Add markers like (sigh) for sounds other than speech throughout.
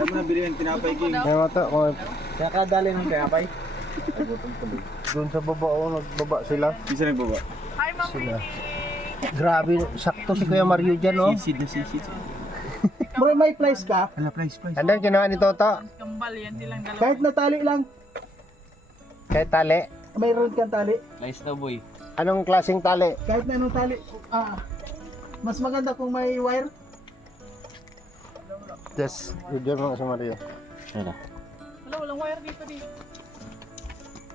Saan mo nabili yung tinapay, King? Kaya mo to, kung Kaya kadali ng tinapay? doon sa baba o nagbaba sila. Isa nagbaba. Sila. Grabe, sakto si Kuya Mario dyan, oh. Sisid na sisid. (laughs) Bro, may price ka? Wala, price, price. Andan ginawa ni Toto? Kambal yan silang dalawa. Kahit natali lang, Kahit tali. mayroon kang tali. Nice na, boy. Anong klaseng tali? Kahit na anong tali. Ah, mas maganda kung may wire. Just, yun mga sa Mario. Ano? Wala, walang wire dito di.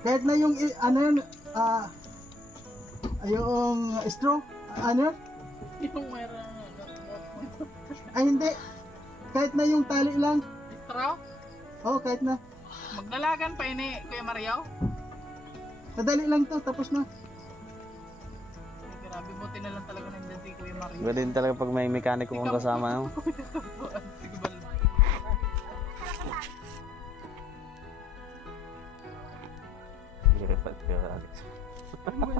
Kahit na yung, i- ano yun, ah, yung straw, ano yun? Yung wire na Ay hindi. Kahit na yung tali lang. straw. Oh, kahit na. Magdalagan pa ini, Kuya Mario. Madali lang to, tapos na. Ay, Grabe, buti na lang talaga nandiyan si Kuya Mario. Iba din talaga pag may mekaniko kong kasama. No? (laughs) Sige, bal. Ano?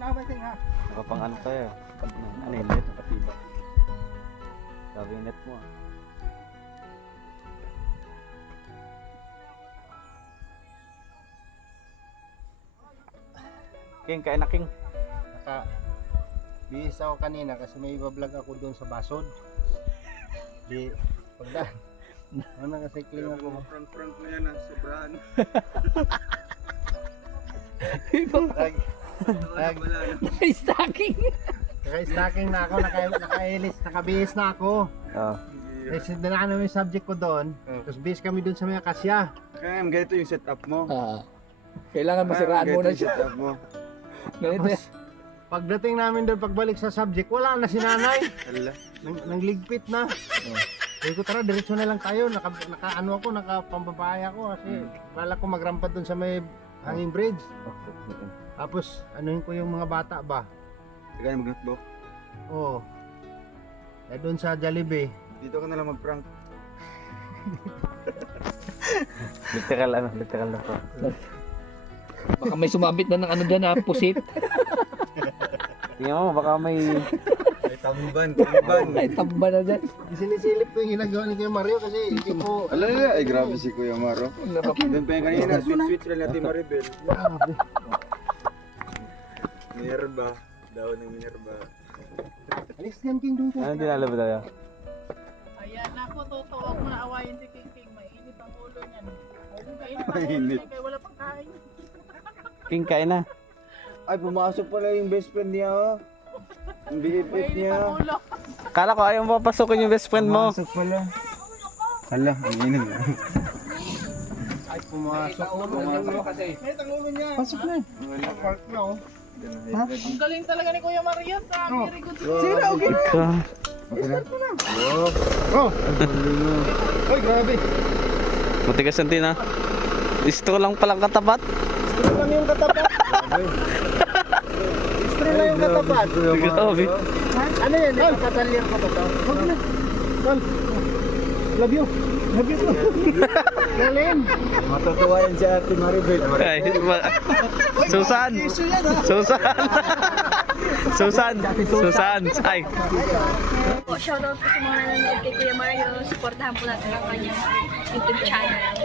Nakapang ano eh. Ano yung net? Katiba. Sabi yung net mo ah. King, kain na King. Naka, bihis ako kanina kasi may iba-vlog ako doon sa Basod. Di, pagda. Ano kasi clean ako. Front-front mo yan ah, sobrahan. Nag, (laughs) nag, (laughs) Stocking. naka-stacking na ako, naka, naka-elis, nakabihis na ako. Oo. Kasi dinaan namin yung subject ko doon. Tapos bihis kami doon sa mga kasya. Kaya ganito yung setup mo. Ah, kailangan masiraan muna siya. setup mo. Ganito Tapos, pagdating namin doon, pagbalik sa subject, wala na si nanay. Nang, nangligpit na. Sabi ko, tara, diretso na lang tayo. Naka, naka ano ako, nakapambabaya ako kasi wala ko magrampat doon sa may hanging bridge. Tapos, anuhin ko yung mga bata ba? Sige mag-notebook. Oo. Eh, doon sa Jollibee. Dito ka na lang mag-prank. (laughs) literal ano, literal na to. Baka may sumabit na ng ano dyan na pusit. (laughs) Tingnan mo, baka may... May tamban, tamban. Ay, tamba na dyan. Sinisilip ko yung ginagawa ni Kuya Mario kasi hindi ko... Ala na, ay grabe si Kuya Maro. Doon pa yung kanina, sweet-sweet sila natin Maribel. Grabe. Minerva. Daw ng Minerva. Alis yan, King, doon ka. Ano dinala ba tayo? Ayan, ako, totoo. Huwag mo na si King King. Mainit ang ulo niyan. Mainit ang ulo Mainit. niya, kaya wala pang kain. King, kain na. Ay, pumasok pala yung best friend niya, oh. Yung BFF Mainit niya. ang ulo. Kala ko ayaw mo papasukin yung best friend mo. Pumasok pala. Hala, ang inang. Ay, pumasok. Ang ulo niya. Pasok na. Park na, oh. Ang galing talaga ni Kuya Mario sa very good. Sige na, okay na. Okay na. Oh! Ay, grabe. Matigas ang tina. Isto lang palang katapat. Straw lang yung katapat. Straw lang yung katapat. Grabe. Ano yan? Ipakatalyan ko ba ito? Huwag na. Tol. Love you. Galing. Matutuwa yan si Ate Maribel. Ay, ma- Susan! Susan! (laughs) Susan! Susan! Ay! po, shoutout po sa mga nanonood kay Kuya Mario. Supportahan po natin ang kanyang YouTube channel.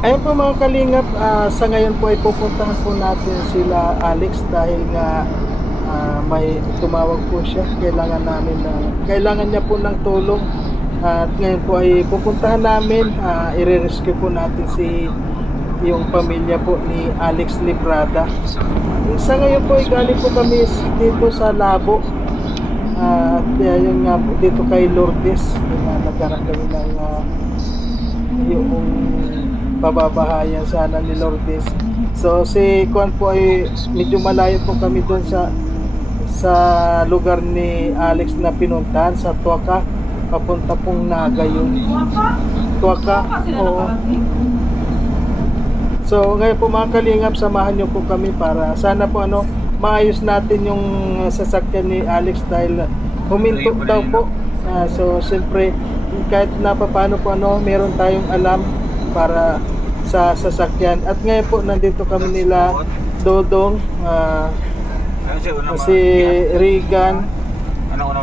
Ayun po mga kalingap, ah, sa ngayon po ay pupuntahan po natin sila Alex dahil nga ah, may tumawag po siya. Kailangan namin ng, kailangan niya po ng tulong. At ngayon po ay pupuntahan namin, ah, i-rescue po natin si yung pamilya po ni Alex Librada. Sa ngayon po ay galing po kami dito sa Labo. Ah, At uh, yung nga po dito kay Lourdes, yung uh, nagkaroon kami ng ah, yung pababahayan sana ni Lourdes. So si Juan po ay medyo malayo po kami doon sa sa lugar ni Alex na pinuntahan sa Tuaca. papunta pong Naga yung Tuwaka. Oo. So ngayon po mga kalingap, samahan niyo po kami para sana po ano, maayos natin yung sasakyan ni Alex dahil huminto daw po. Ah, so siyempre kahit na paano po ano, meron tayong alam para sa sasakyan. At ngayon po nandito kami nila Dodong, ah, si Regan,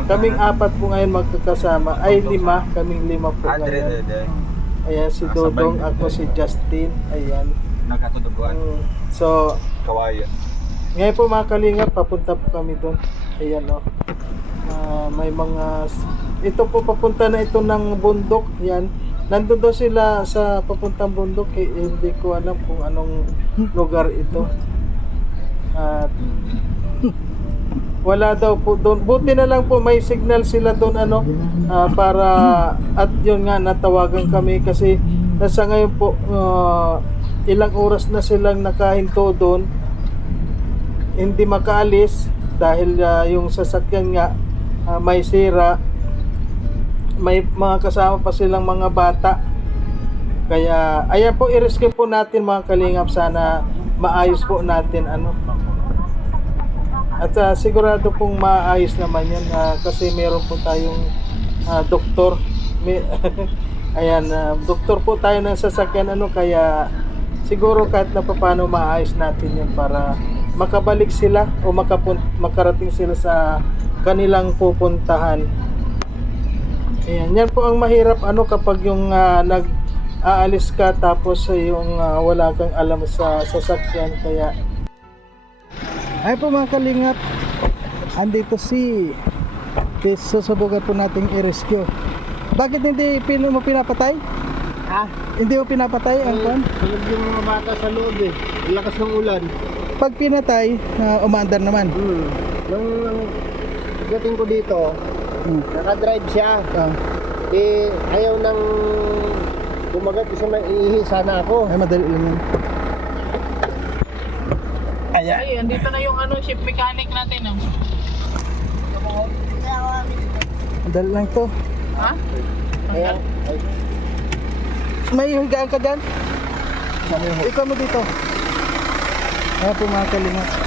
kaming apat po ngayon magkakasama. Ay lima, kaming lima po ngayon. Ayan si Dodong, ako si Justin. Ayan. Nagkatuduguan. Mm. So, Kawayan. ngayon po mga kalingap, papunta po kami doon. Ayan o. Ah, may mga... Ito po papunta na ito ng bundok. Yan. Nandun daw sila sa papuntang bundok. Eh, hindi ko alam kung anong lugar ito. At wala daw po doon. Buti na lang po may signal sila doon ano ah, para at yun nga natawagan kami kasi nasa ngayon po ah, ilang oras na silang nakahinto doon hindi makaalis dahil ah, yung sasakyan nga ah, may sira may mga kasama pa silang mga bata. Kaya ayan po i-rescue po natin mga kalingap. Sana maayos po natin ano. At ah, sigurado pong maayos naman yan ah, kasi meron po tayong ah, doktor. May, (laughs) ayan ah, doktor po tayo ng sasakyan ano kaya siguro kahit na paano maayos natin yan para makabalik sila o makapun- makarating sila sa kanilang pupuntahan Ayan, yan po ang mahirap ano kapag yung ah, nag aalis ka tapos eh, yung ah, wala kang alam sa sasakyan kaya ay po mga kalingap andito si okay, susubukan po nating i-rescue bakit hindi pin mo pinapatay? Ha? hindi mo pinapatay ang kwan? Tulog yung mga bata sa loob eh. Ang Lakas ng ulan. pag pinatay uh, umaandar naman Hmm. Nung dating ko dito, Hmm. nakadrive siya. Ah, Eh, ayaw nang kumagat kasi may ihi sana ako. ay madali lang yun Ay, andito na yung ano, ship mechanic natin. Oh. madali lang to Ha? Kaya, ay, May higaan ka dyan? Ikaw mo dito. Ayan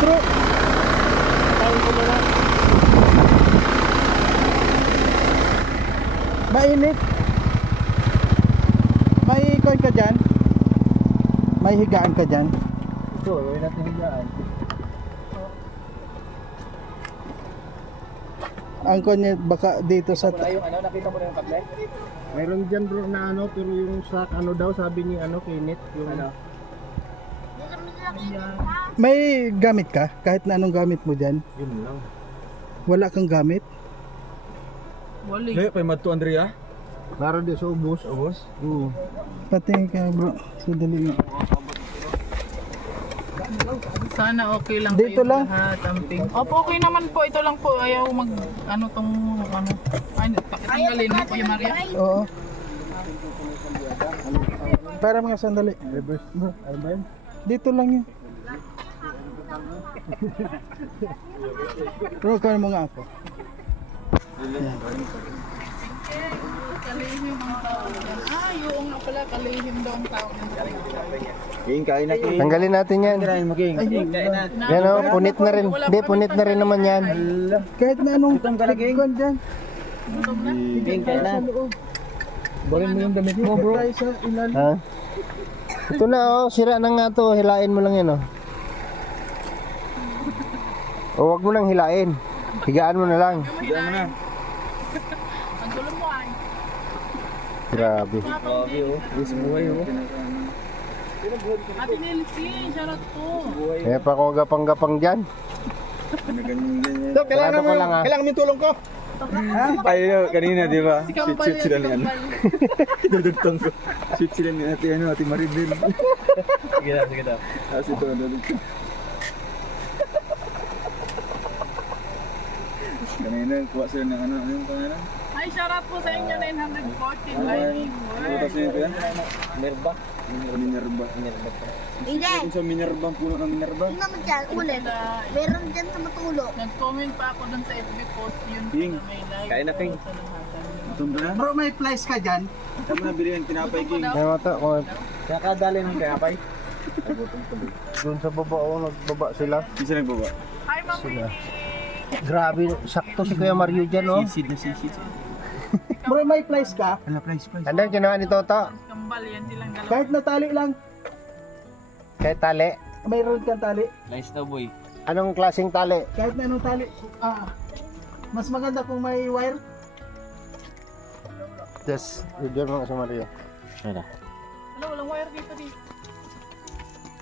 po mga kalingat. Mainit bro. Mainit. May ikon ka dyan? May higaan ka dyan? ito, gawin natin higaan. Ang kanya baka dito sa... Mayroon dyan bro na ano, pero yung sa ano daw, sabi ni ano, Kenneth, yung ano? May gamit ka? Kahit na anong gamit mo dyan? Yun lang. Wala kang gamit? Wali. Kaya pa madto Andrea? Meron din sa ubos. Ubos? Oo. Pati ka bro. Sandali nga. Sana okay lang Dito kayo lang? lahat, amping. Opo, okay naman po. Ito lang po. Ayaw mag, ano tong, ano. Ay, pakitanggalin mo, Kuya Maria. Oo. Para mga sandali. Reverse. Bro, Ano ba yun? Dito lang yun. (laughs) Bro, kano mo nga ako. Kalihim ang tao. Ah, yung nga pala, kalihim daw ang tao. King, kain na king. Tanggalin natin yan. Kain mo king. Yan o, punit na rin. Hindi, punit na rin naman yan. Kahit na anong kwan dyan. King, kain na. Barin mo yung damit mo bro. Ha? Ito na oh, sira na nga to. Hilain mo lang yan oh. O wag mo nang hilain. Higaan mo na lang. Diyan mo na. Ang gulo mo ay. Grabe. Grabe oh. This buhay oh. Ate Nelsie, shoutout po. Eh pa ko gapang-gapang dyan. So, kailangan mo, ah. kailangan mo yung tulong ko. (laughs) Ay, kanina, di ba? Si Kambal yan, si Kambal. Dudugtong ko. Shoot sila ni ate, ano, ate Maribel. (laughs) sige na, sige na. Ah, si Tono dito. Kanina, kuha sila ng ano, ano yung pangalan? Ay, shoutout po sa inyo 914 by Ano viewers. kasi ito yan? Merba? Minerva. Minerva pa. Hindi. Sa Minerva, ang puno ng Minerva. Yung naman dyan, ulit. Meron dyan sa matulo. Nag-comment pa ako dun sa FB post yun. King. na. Kain na, King. Na. Bro, may flies ka dyan? Saan mo nabili yung tinapay, King? Kaya mo to, kung Kaya kadali ng tinapay? doon sa baba, oh, nagbaba sila. Isa nagbaba. Hi, Ma'am Sila. Grabe, sakto si Kuya Mario dyan, oh. Sisid na sisid. Bro, may flies ka? Hala, price, price. Ano yung ginawa ni Toto? Kambal, yan silang dalawa. Kahit natali lang, Kahit tali. mayroon kang tali. Nice na boy. Anong klaseng tali? Kahit na anong tali. Ah, mas maganda kung may wire. Just, yun mo sa Mario. Wala, walang wire dito di.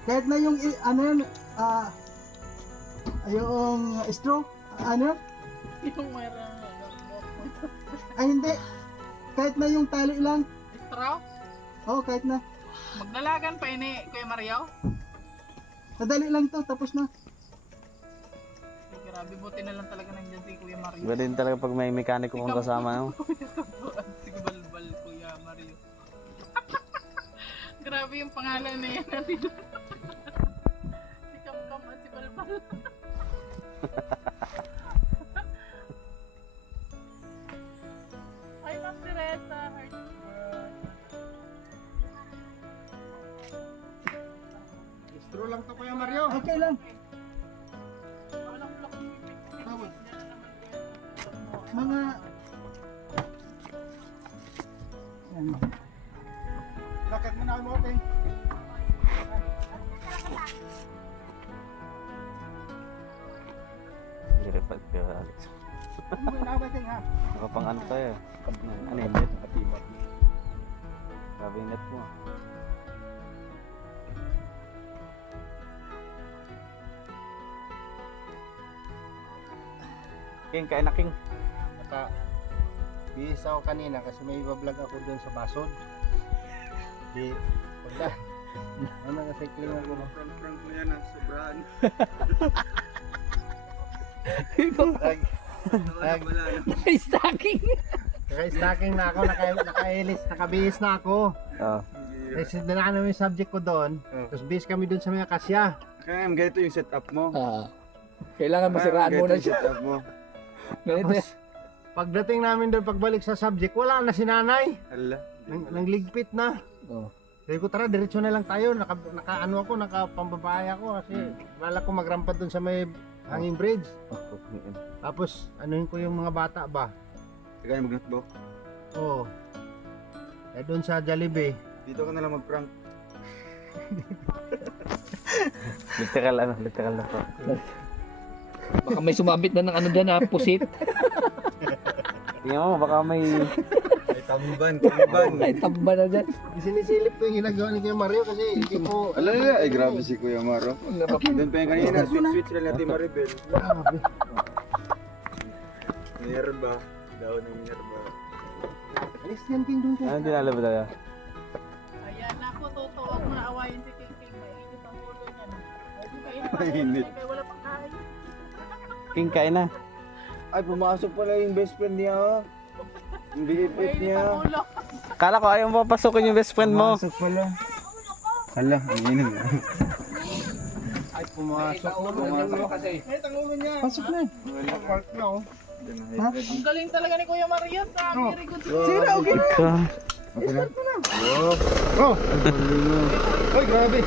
Kahit na yung, ano yun, ah, yung straw, ano, Yung wire ay hindi. Kahit na yung tali lang. Straw? Oo, kahit na. Magdalagan pa ini, Kuya Mario. Madali lang to, tapos na. Ay, Grabe, buti na lang talaga nandiyan si Kuya Mario. Iba din talaga pag may mekaniko kong kasama. No? (laughs) si Balbal, Kuya Mario. (laughs) Grabe yung pangalan na yan natin. (laughs) si Kamkam at si Balbal. Net mo. ah. King, kain na King. Naka, bihis ako kanina kasi may iba-vlog ako dun sa Basod. Di, pagda, ano kasi clean ako. Prank mo yan, ah. Sobrahan. Nag, (laughs) nag, Stocking! Naka-stacking na ako, naka, naka-elis, nakabihis na ako. Oh. Kasi dinaan namin yung subject ko doon. Oh. Tapos bihis kami doon sa mga kasya. Kaya ganito yung setup mo. Ah. Kailangan masiraan Ganito muna yung siya. setup mo. Ganito. Tapos, pagdating namin doon, pagbalik sa subject, wala na si nanay. Hala. Nang, nangligpit na. Oh. Sabi ko, tara, diretso na lang tayo. Naka, naka ano ako, nakapambabae ako kasi wala ko magrampad doon sa may hanging bridge. Tapos, anuhin ko yung mga bata ba? Kaya mag-notebook. Oo. Eh, doon sa Jollibee. Dito ka na lang mag-prank. (laughs) Literal ano, literal na to. Baka may sumabit na ng ano dyan na pusit. (laughs) Tingnan mo, baka may Ay, tamban, tamban. may tamba na dyan. Sinisilip ko yung ginagawa ni Kuya Mario kasi hindi ko... Ala, ala, ay grabe si Kuya Maro. Doon pa yung kanina, sweet sila natin Maribel. Grabe. Daw ng Minerva. Alis yan, King, doon ka. Ano dinala ba tayo? Ayan, ako, totoo. Huwag mo na awayin si King King. Mainit ang ulo niyan. Mainit. Kaya wala pang kain. King, kain na. Ay, pumasok pala yung best friend niya. oh. Yung BFF niya. ang. Kala ko ayaw mo papasukin yung best friend mo. Pumasok pala. Hala, ang init. Ay, pumasok. Ang ulo niya. Pasok na. Park na, oh. Ang galing talaga ni Kuya Mario sa very good. Sige na, okay na. Okay na? Oh! Ay, grabe.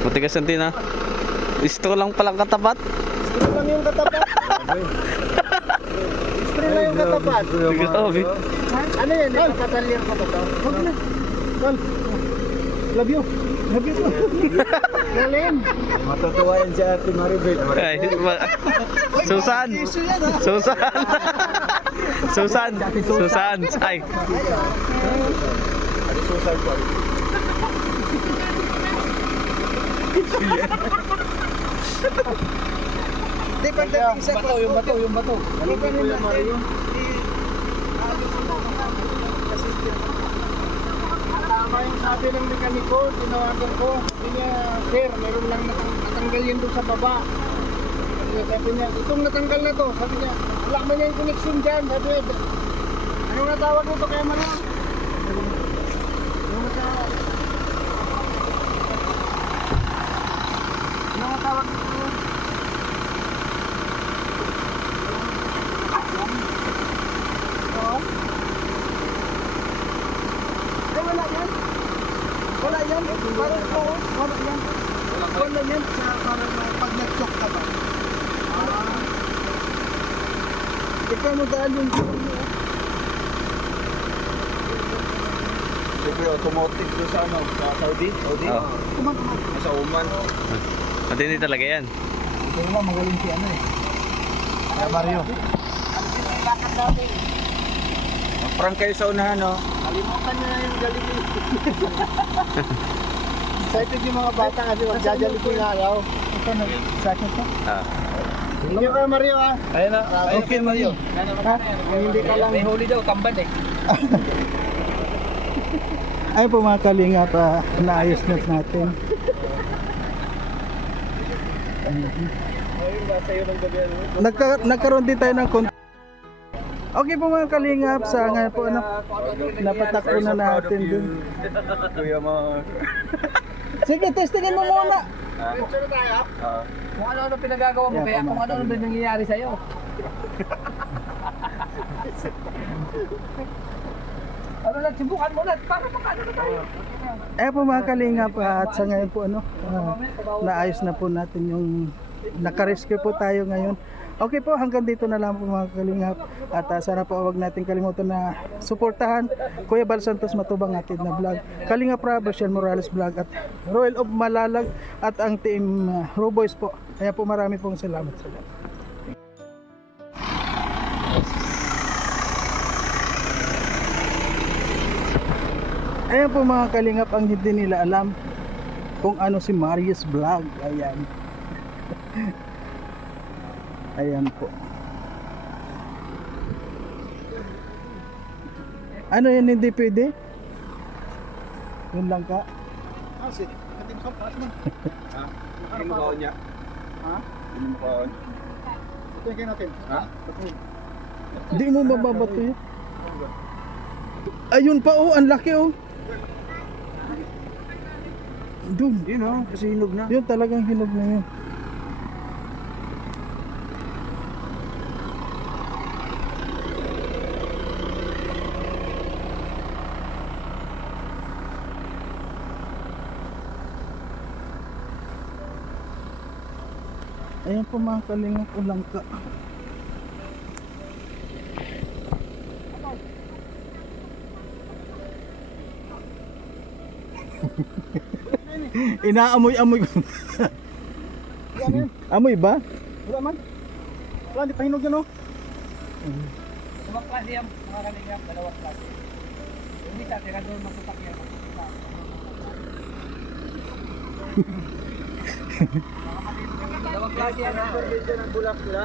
Buti ka santin ha. Istro lang palang katapat. String lang yung katapat. String lang yung katapat. Grabe. Ano yan? Ipapatalian ko ba ito? Huwag na. Love you. Galing. Matutuwa yan si Ate Maribel. Ay, ma- Susan! Susan! Susan! Susan! Ay! Ate Susan po. Hindi, pagdating sa... Bato, yung bato, yung bato. Ano ba nila Mario? Tama yung sabi ng mekaniko, tinawagan ko. Sabi niya, sir, meron lang natang natanggal yan doon sa baba. Sabi niya, itong natanggal na to. Sabi niya, wala man yung connection dyan. Sabi niya, ano nga tawag nito kaya Mario? Yung nasa... ganyan sa para ma- pag nag-choke ka ba? Ah. Ikaw mo daan yung mo. Siyempre, automotive doon sa ano, sa Saudi. Saudi? Oh. Sa Oman. Matindi talaga yan. Ito naman magaling si ano eh. Kaya Mario. Prank kayo sa unahan, no? Kalimutan niya na yung Jollibee. Excited (laughs) yung mga bata kasi magja-Jollibee nga araw. Ito na, second to. Ah. Hindi ka Mario ah. Ayun na. Okay Mario. Ha? Hindi ka lang. May huli daw, tamban eh. (laughs) Ay po mga kalinga pa, naayos na natin. Nagka, nagkaroon din tayo ng Okay po mga kalingap sa ngayon po ano, napatakbo na natin dun. Kuya mo. Sige, testingin mo muna. Kung ano-ano pinagagawa mo, kaya kung ano-ano nangyayari sa'yo. (laughs) ano lang, subukan mo na, para makano na tayo. Eh po mga kalingap at sa ngayon po ano, ah, naayos na po natin yung nakarescue po tayo ngayon. Okay po, hanggang dito na lang po mga kalingap. At ah, sana po huwag natin kalimutan na suportahan Kuya Bal Santos Matubang atin na vlog. Kalingap Rab, Rachel Morales vlog at Royal of Malalag at ang team uh, Roboys po. Kaya po marami pong salamat sa lahat. Ayan po mga kalingap ang hindi nila alam kung ano si Marius Vlog. Ayan. (laughs) Ayan po. Ano yan hindi pwede? Yun lang ka? Hindi mo kaon niya? Ha? Hindi mo kaon? Tingnan natin. Ha? Di mo mababato yun. Ayun pa oh, ang laki oh. Doon. Yun o, kasi hinog na. Yun talagang hinog na yun. Ayan po mga kalingap ulang ka. Inaamoy-amoy. Amoy ba? Wala man. Wala, di pa hinog yan oh. Dalawang klase yan, mga kalingap, dalawang klase. Hindi sa tira doon masasakyan. Dalawang klase yan.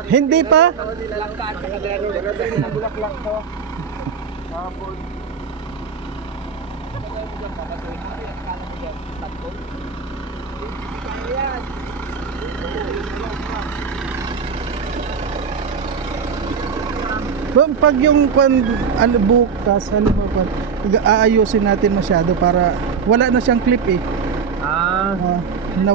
Hindi pa? Langka at saka dalawang bulaklak to. Ba- Pag yung kwan ano, bukas, ano ba kwan, aayusin natin masyado para wala na siyang clip eh. Ah. Ah, na,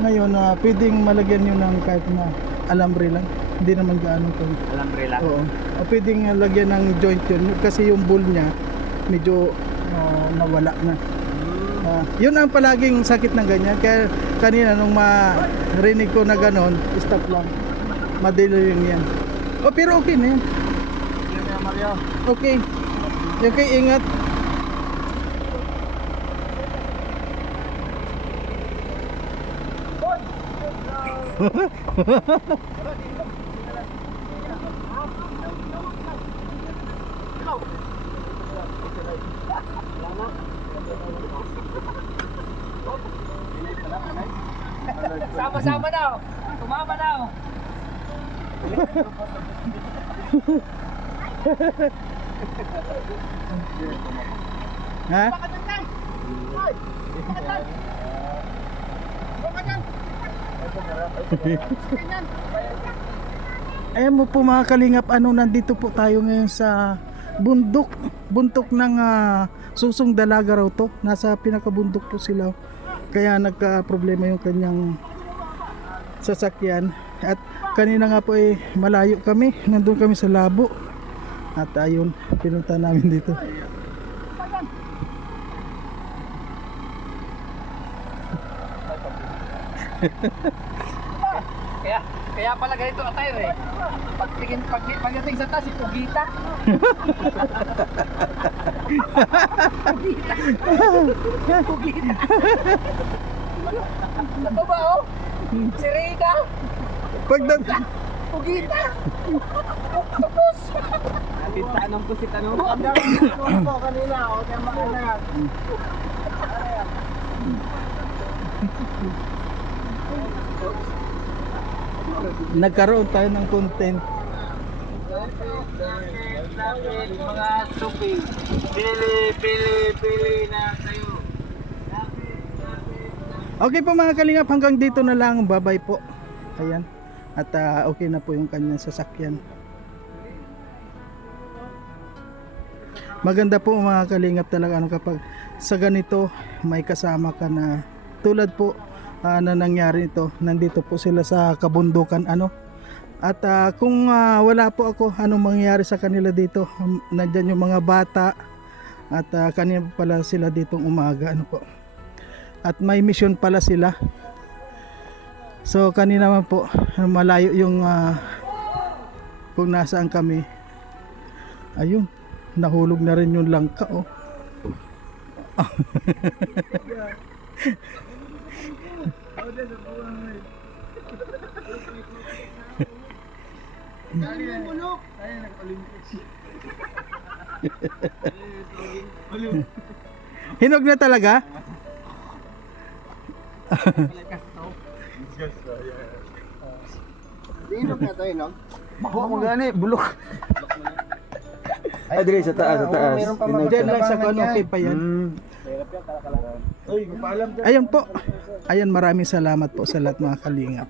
ngayon, na pwedeng malagyan nyo ng kahit na alambre lang. Hindi naman gaano to. Alambre lang. Oo. O pwedeng ah, lagyan ng joint yun kasi yung bowl niya medyo ah, nawala na. Ah, yun ang palaging sakit ng ganyan. Kaya kanina nung marinig ko na ganon, stop lang. Madali lang yan. Oh, pero okay na yan. Okay. Okay, ingat. Sama-sama (laughs) Ha? (laughs) Ayan mo po mga kalingap, ano nandito po tayo ngayon sa bundok, buntok ng ah, susong dalaga raw to. Nasa pinakabundok po sila. Kaya nagka-problema yung kanyang sasakyan. At kanina nga po eh malayo kami, nandun kami sa labo. At ayun, pinunta namin dito. Kaya, kaya pala ganito na tayo eh. Pagtingin, pag, pagdating sa taas, ipugita. Ano ba oh? Si Rita, Pag pugita. Tintaan ng pusit ano? ko kanina, o kaya makina. nagkaroon tayo ng content. Mga supi, pili, pili, pili na kayo. Okay po mga kalingap, hanggang dito na lang. Bye-bye po. Ayan. At ah, okay na po yung kanyang sasakyan. Maganda po mga kalingap talaga ano kapag sa ganito may kasama ka na tulad po ah, na nangyari ito. Nandito po sila sa kabundukan ano. At ah, kung ah, wala po ako anong mangyayari sa kanila dito. Um, Nandyan yung mga bata at ah, kanina pala sila ditong umaga ano po at may mission pala sila so kanina man po malayo yung ah, kung nasaan kami ayun nahulog na rin yung langka oh hinog na talaga Inog na to, inog. Bako mo gani, bulok. Ay, dire sa taas, sa taas. meron pa Inog Diyan lang sa kung okay pa yan Mm. Ayan po. Ayan maraming salamat po sa lahat mga kalingap.